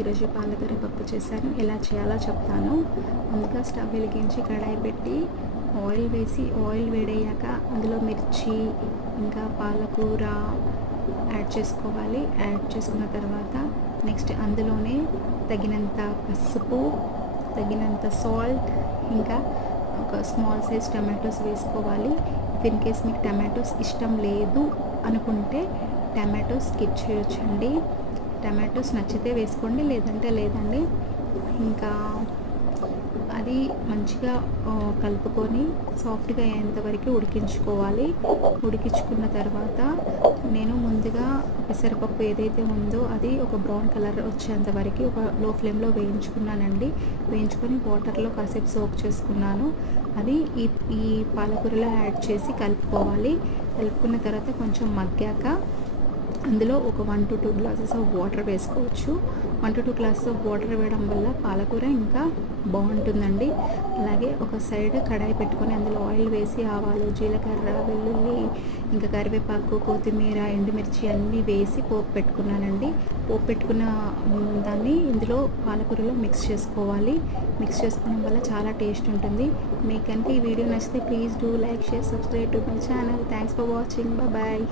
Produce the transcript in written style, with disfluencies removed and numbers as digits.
ఈరోజు పాలకూర పప్పు చేశాను. ఎలా చేయాలో చెప్తాను. ముందుగా స్టవ్ వెలిగించి కడాయి పెట్టి ఆయిల్ వేసి ఆయిల్ వేడయ్యాక అందులో మిర్చి ఇంకా పాలకూర యాడ్ చేసుకోవాలి. యాడ్ చేసుకున్న తర్వాత నెక్స్ట్ అందులోనే తగినంత పసుపు, తగినంత సాల్ట్, ఇంకా ఒక స్మాల్ సైజ్ టమాటోస్ వేసుకోవాలి. ఇన్ కేస్ మీకు టమాటోస్ ఇష్టం లేదు అనుకుంటే టమాటోస్ స్కిప్ చేయొచ్చండి. టమాటోస్ నచ్చితే వేసుకోండి, లేదంటే లేదండి. ఇంకా అది మంచిగా కలుపుకొని సాఫ్ట్గా అయ్యేంత వరకు ఉడికించుకోవాలి. ఉడికించుకున్న తర్వాత నేను ముందుగా పెసరపప్పు ఏదైతే ఉందో అది ఒక బ్రౌన్ కలర్ వచ్చేంత వరకు ఒక లో ఫ్లేమ్లో వేయించుకున్నానండి. వేయించుకొని వాటర్లో కాసేపు సోక్ చేసుకున్నాను. అది ఈ పాలకూరలో యాడ్ చేసి కలుపుకోవాలి. కలుపుకున్న తర్వాత కొంచెం మగ్గాక అందులో ఒక 1 to 2 గ్లాసెస్ ఆఫ్ వాటర్ వేసుకోవచ్చు. 1 to 2 గ్లాసెస్ ఆఫ్ వాటర్ వేయడం వల్ల పాలకూర ఇంకా బాగుంటుందండి. అలాగే ఒక సైడ్ కడాయి పెట్టుకొని అందులో ఆయిల్ వేసి ఆవాలు, జీలకర్ర, వెల్లుల్లి, ఇంకా కరివేపాకు, కొత్తిమీర, ఎండుమిర్చి అన్నీ వేసి పోపు పెట్టుకున్నానండి. పోపు పెట్టుకున్న దాన్ని ఇందులో పాలకూరలో మిక్స్ చేసుకోవాలి. మిక్స్ చేసుకోవడం వల్ల చాలా టేస్ట్ ఉంటుంది. మీకు కనుక ఈ వీడియో నచ్చితే please do like, share, subscribe to my channel. Thanks for watching. Bye.